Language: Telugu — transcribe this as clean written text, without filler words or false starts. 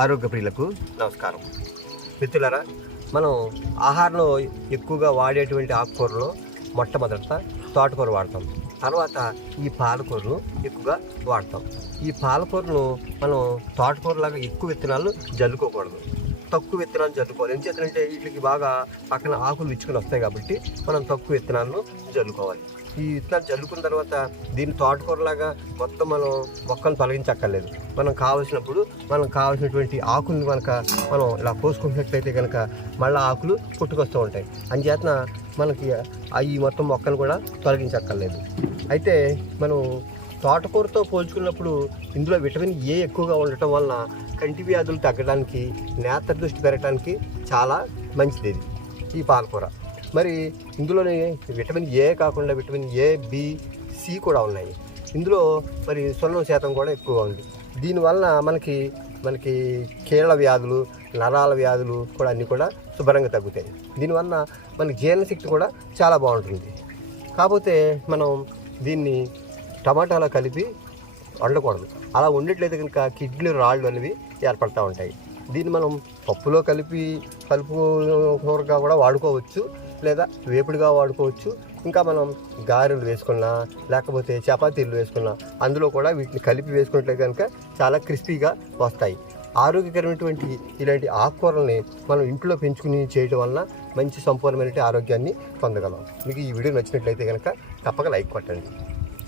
ఆరోగ్య ప్రియులకు నమస్కారం. మిత్రులారా, మనం ఆహారంలో ఎక్కువగా వాడేటువంటి ఆకుకూరలో మొట్టమొదట తోటకూర వాడతాం. తర్వాత ఈ పాలకూరను ఎక్కువగా వాడతాం. ఈ పాలకూరను మనం తోటకూరలాగా ఎక్కువ విత్తనాలు జల్లుకోకూడదు, తక్కువ విత్తనాలు జల్లుకోవాలి. ఏం చేద్దంటే వీటికి బాగా పక్కన ఆకులు విచ్చుకుని వస్తాయి కాబట్టి మనం తక్కువ విత్తనాలను జల్లుకోవాలి. ఈ విత్తనాలు జల్లుకున్న తర్వాత దీన్ని తోటకూరలాగా మొత్తం మనం మొక్కలను తొలగించక్కర్లేదు. మనం కావాల్సినటువంటి ఆకుల్ని మనం ఇలా కోసుకుంటున్నట్లయితే కనుక మళ్ళీ ఆకులు పుట్టుకొస్తూ ఉంటాయి. అంచేతన మనకి ఈ మొత్తం మొక్కను కూడా తొలగించక్కర్లేదు. అయితే మనం తోటకూరతో పోల్చుకున్నప్పుడు ఇందులో విటమిన్ ఏ ఎక్కువగా ఉండటం వలన కంటి వ్యాధులు తగ్గడానికి, నేత్ర దృష్టి పెరగడానికి చాలా మంచిది ఈ పాలకూర. మరి ఇందులోని విటమిన్ ఏ కాకుండా విటమిన్ ఏ, బి, సి కూడా ఉన్నాయి. ఇందులో మరి సున్నం శాతం కూడా ఎక్కువగా ఉంది. దీనివల్ల మనకి కీళ్ళ వ్యాధులు, నరాల వ్యాధులు కూడా అన్నీ కూడా శుభ్రంగా తగ్గుతాయి. దీనివల్ల మనకి జీర్ణశక్తి కూడా చాలా బాగుంటుంది. కాకపోతే మనం దీన్ని టమాటాలో కలిపి వండకూడదు. అలా వండట్లేదు కనుక కిడ్నీ రాళ్ళు అనేవి ఏర్పడుతూ ఉంటాయి. దీన్ని మనం పప్పులో కలుపు కూరగా కూడా వాడుకోవచ్చు, లేదా వేపుడుగా వాడుకోవచ్చు. ఇంకా మనం గారెలు వేసుకున్నా, లేకపోతే చపాతీలు వేసుకున్నా అందులో కూడా వీటిని కలిపి వేసుకున్నట్లయితే కనుక చాలా క్రిస్పీగా వస్తాయి. ఆరోగ్యకరమైనటువంటి ఇలాంటి ఆకుకూరల్ని మనం ఇంట్లో పెంచుకుని చేయడం వలన మంచి సంపూర్ణమైన ఆరోగ్యాన్ని పొందగలం. మీకు ఈ వీడియో నచ్చినట్లయితే కనుక తప్పక లైక్ కొట్టండి.